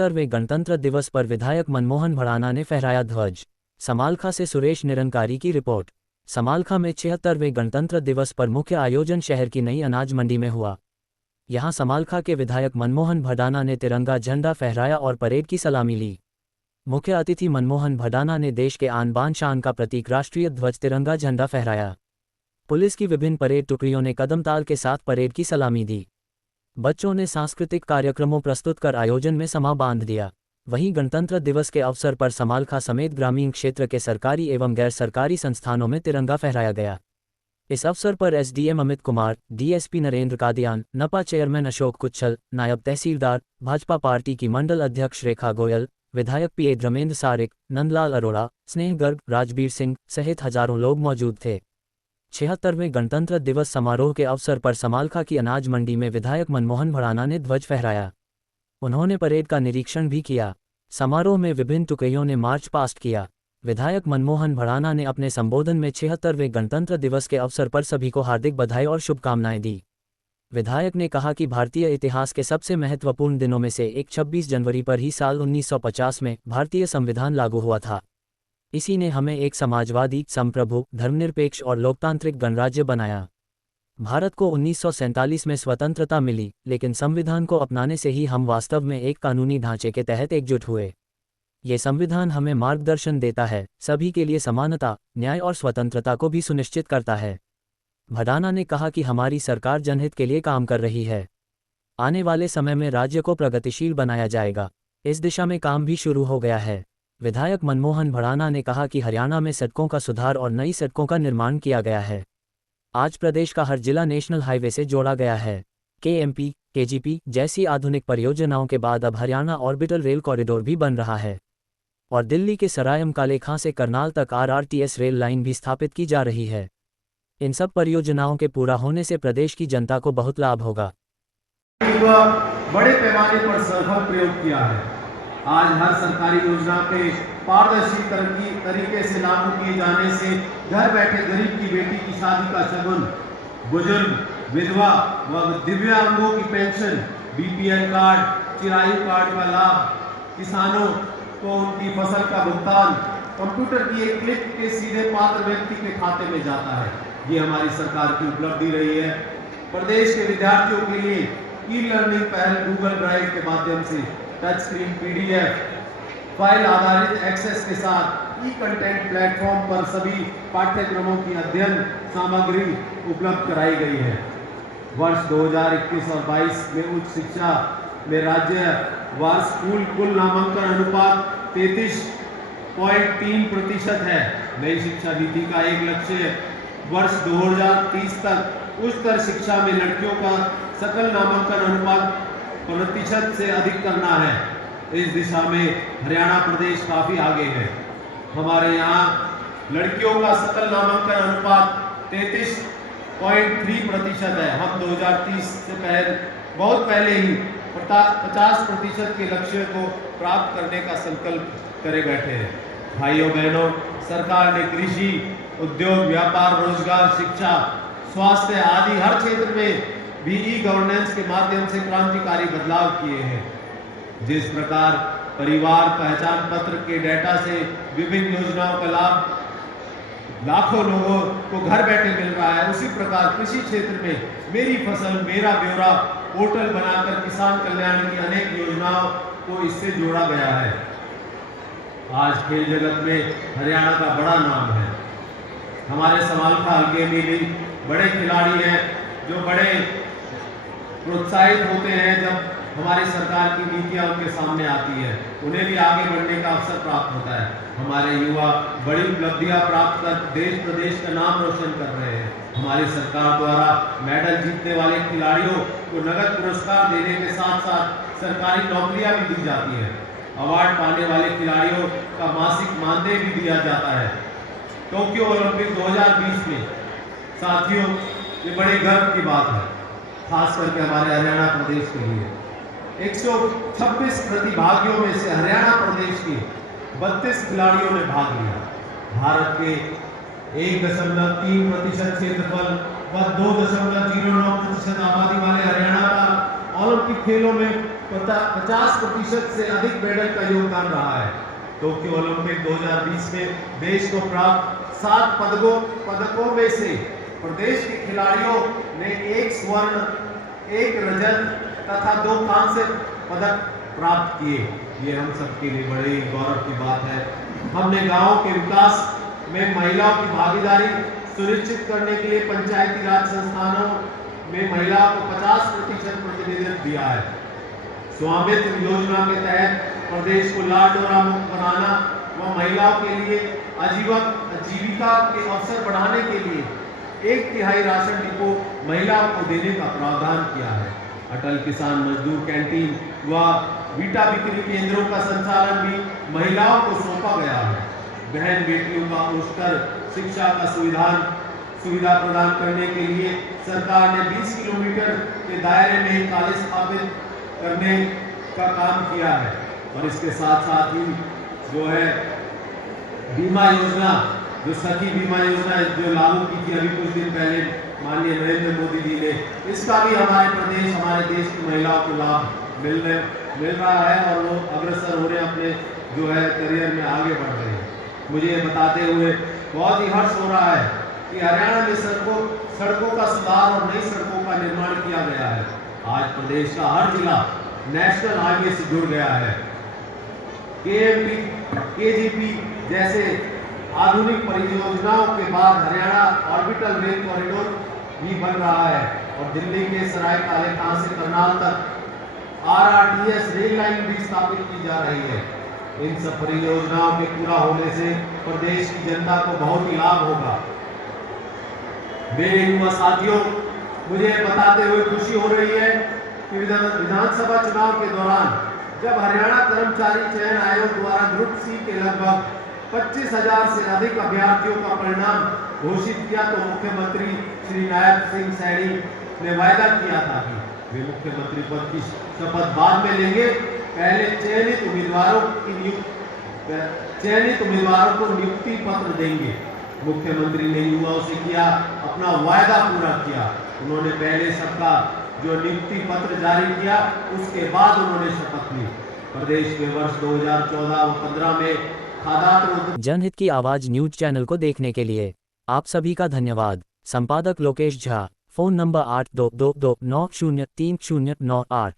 76वें गणतंत्र दिवस पर विधायक मनमोहन भड़ाना ने फहराया ध्वज। समालखा से सुरेश निरंकारी की रिपोर्ट। समालखा में 76वें गणतंत्र दिवस पर मुख्य आयोजन शहर की नई अनाज मंडी में हुआ। यहां समालखा के विधायक मनमोहन भड़ाना ने तिरंगा झंडा फहराया और परेड की सलामी ली। मुख्य अतिथि मनमोहन भड़ाना ने देश के आन बान शान का प्रतीक राष्ट्रीय ध्वज तिरंगा झंडा फहराया। पुलिस की विभिन्न परेड टुकड़ियों ने कदमताल के साथ परेड की सलामी दी। बच्चों ने सांस्कृतिक कार्यक्रमों प्रस्तुत कर आयोजन में समा बांध दिया। वहीं गणतंत्र दिवस के अवसर पर समालखा समेत ग्रामीण क्षेत्र के सरकारी एवं गैर सरकारी संस्थानों में तिरंगा फहराया गया। इस अवसर पर एसडीएम अमित कुमार, डीएसपी नरेंद्र कादियान, नपा चेयरमैन अशोक कुच्छल, नायब तहसीलदार, भाजपा पार्टी की मंडल अध्यक्ष रेखा गोयल, विधायक पीए धर्मेंद्र सारिक, नंदलाल अरोड़ा, स्नेह गर्ग, राजबीर सिंह सहित हजारों लोग मौजूद थे। 76वें गणतंत्र दिवस समारोह के अवसर पर समालखा की अनाज मंडी में विधायक मनमोहन भड़ाना ने ध्वज फहराया। उन्होंने परेड का निरीक्षण भी किया। समारोह में विभिन्न टुकड़ियों ने मार्च पास्ट किया। विधायक मनमोहन भड़ाना ने अपने संबोधन में 76वें गणतंत्र दिवस के अवसर पर सभी को हार्दिक बधाई और शुभकामनाएं दी। विधायक ने कहा कि भारतीय इतिहास के सबसे महत्वपूर्ण दिनों में से एक 26 जनवरी पर ही साल 1950 में भारतीय संविधान लागू हुआ था। इसी ने हमें एक समाजवादी, संप्रभु, धर्मनिरपेक्ष और लोकतांत्रिक गणराज्य बनाया। भारत को 1947 में स्वतंत्रता मिली, लेकिन संविधान को अपनाने से ही हम वास्तव में एक कानूनी ढांचे के तहत एकजुट हुए। ये संविधान हमें मार्गदर्शन देता है, सभी के लिए समानता, न्याय और स्वतंत्रता को भी सुनिश्चित करता है। भड़ाना ने कहा कि हमारी सरकार जनहित के लिए काम कर रही है। आने वाले समय में राज्य को प्रगतिशील बनाया जाएगा। इस दिशा में काम भी शुरू हो गया है। विधायक मनमोहन भड़ाना ने कहा कि हरियाणा में सड़कों का सुधार और नई सड़कों का निर्माण किया गया है। आज प्रदेश का हर जिला नेशनल हाईवे से जोड़ा गया है। केएमपी, केजीपी जैसी आधुनिक परियोजनाओं के बाद अब हरियाणा ऑर्बिटल रेल कॉरिडोर भी बन रहा है और दिल्ली के सरायम काले खां से करनाल तक आरआरटीएस रेल लाइन भी स्थापित की जा रही है। इन सब परियोजनाओं के पूरा होने से प्रदेश की जनता को बहुत लाभ होगा। बड़े पैमाने पर सफल प्रयोग किया है। आज हर सरकारी योजना पे पारदर्शी तरीके से लागू किए जाने से घर बैठे गरीब की बेटी की शादी का शगुन, बुजुर्ग, विधवा व दिव्यांगों की pension, BPL card, Chirayu card का लाभ, किसानों को उनकी फसल का भुगतान कंप्यूटर की एक क्लिक के सीधे पात्र व्यक्ति के खाते में जाता है। ये हमारी सरकार की उपलब्धि रही है। प्रदेश के विद्यार्थियों के लिए ई लर्निंग पहल गूगल ड्राइव के माध्यम से टच स्क्रीन पीडीएफ फाइल आधारित एक्सेस के साथ ई कंटेंट प्लेटफॉर्म पर सभी पाठ्यक्रमों की अध्ययन सामग्री उपलब्ध कराई गई है। वर्ष 2021 और 22 में उच्च शिक्षा में राज्य वार स्कूल कुल नामांकन अनुपात 33.3% है। नई शिक्षा नीति का एक लक्ष्य वर्ष 2030 तक उच्चतर शिक्षा में लड़कियों का सकल नामांकन अनुपात प्रतिशत से अधिक करना है। इस दिशा में हरियाणा प्रदेश काफी आगे है। हमारे यहाँ लड़कियों का सकल नामांकन अनुपात 33.3% है। हम 2030 से बहुत पहले ही 50% के लक्ष्य को प्राप्त करने का संकल्प करे बैठे हैं। भाइयों बहनों, सरकार ने कृषि, उद्योग, व्यापार, रोजगार, शिक्षा, स्वास्थ्य आदि हर क्षेत्र में भी ई गवर्नेंस के माध्यम से क्रांतिकारी बदलाव किए हैं। जिस प्रकार परिवार पहचान पत्र के डेटा से विभिन्न योजनाओं का लाभ लाखों लोगों को घर बैठे मिल रहा है, उसी प्रकार कृषि क्षेत्र में मेरी फसल मेरा ब्यौरा पोर्टल बनाकर किसान कल्याण की अनेक योजनाओं को इससे जोड़ा गया है। आज खेल जगत में हरियाणा का बड़ा नाम है। हमारे समालखा हल्के में भी बड़े खिलाड़ी हैं जो बड़े प्रोत्साहित होते हैं जब हमारी सरकार की नीतियां उनके सामने आती है। उन्हें भी आगे बढ़ने का अवसर प्राप्त होता है। हमारे युवा बड़ी उपलब्धियां प्राप्त कर देश प्रदेश का नाम रोशन कर रहे हैं। हमारी सरकार द्वारा मेडल जीतने वाले खिलाड़ियों को नगद पुरस्कार देने के साथ साथ सरकारी नौकरियां भी दी जाती है। अवार्ड पाने वाले खिलाड़ियों का मासिक मानदेय भी दिया जाता है। टोक्यो ओलंपिक 2020 में साथियों, ये बड़े गर्व की बात है, खास करके हमारे हरियाणा प्रदेश के लिए। 126 प्रतिभागियों में से हरियाणा प्रदेश के 32 खिलाड़ियों ने भाग लिया। भारत के 1.3% क्षेत्रफल व 2.09% आबादी वाले हरियाणा का ओलंपिक खेलों में 50% से अधिक मेडल का योगदान रहा है। टोक्यो ओलंपिक 2020 में देश को प्राप्त 7 पदकों में से प्रदेश के खिलाड़ियों ने 1 स्वर्ण, 1 रजत तथा 2 कांस्य पदक प्राप्त किए। ये हम सबके लिए बड़े ही गौरव की बात है। हमने गांव के विकास में महिलाओं की भागीदारी सुनिश्चित करने के लिए पंचायती राज संस्थानों में महिलाओं को 50% प्रतिनिधित्व दिया है। स्वामित्व योजना के तहत प्रदेश को लाल डोरा मुक्त बनाना व महिलाओं के लिए आजीविका के अवसर बढ़ाने के लिए 1/3 राशन डिपो महिलाओं को देने का प्रावधान किया है। अटल किसान मजदूर कैंटीन व वीटा बिक्री केंद्रों का संचालन भी महिलाओं को सौंपा गया है। बहन बेटियों का उच्चतर शिक्षा का सुविधा प्रदान करने के लिए सरकार ने 20 किलोमीटर के दायरे में कॉलेज स्थापित करने का काम किया है। और इसके साथ साथ ही जो है बीमा योजना, जो सखी बीमा योजना जो लागू की थी अभी कुछ दिन पहले माननीय नरेंद्र मोदी जी ने, इसका भी हमारे देश की महिलाओं को लाभ मिल रहा है और वो अग्रसर हो रहे हैं, अपने जो है करियर में आगे बढ़ रहे हैं। मुझे ये बताते हुए बहुत ही हर्ष हो रहा है कि हरियाणा में सड़कों का सुधार और नई सड़कों का निर्माण किया गया है। आज प्रदेश का हर जिला नेशनल हाईवे से जुड़ गया है। केएमपी, केजीपी जैसे आधुनिक परियोजनाओं के बाद हरियाणा ऑर्बिटल रेल कॉरिडोर भी बन रहा है और दिल्ली के सराय काले खान से करनाल तक RRTS रेल लाइन भी स्थापित की जा रही है। इन सब परियोजनाओं के पूरा होने से प्रदेश की जनता को बहुत ही लाभ होगा। मेरे युवा साथियों, मुझे बताते हुए खुशी हो रही है कि विधानसभा चुनाव के दौरान जब हरियाणा कर्मचारी चयन आयोग द्वारा ग्रुप सी के लगभग 25,000 से अधिक अभ्यर्थियों का परिणाम घोषित किया तो मुख्यमंत्री श्री नायब सिंह सैनी ने वायदा किया था कि वे मुख्यमंत्री पद की शपथ बाद में लेंगे, पहले चयनित उम्मीदवारों को नियुक्ति पत्र देंगे। मुख्यमंत्री ने युवाओं से किया अपना वायदा पूरा किया। उन्होंने पहले सबका जो नियुक्ति पत्र जारी किया, उसके बाद उन्होंने शपथ ली। प्रदेश में वर्ष 2014 व 15 में खाद्यान्न जनहित की आवाज न्यूज चैनल को देखने के लिए आप सभी का धन्यवाद। संपादक लोकेश झा, फोन नंबर 8222903098।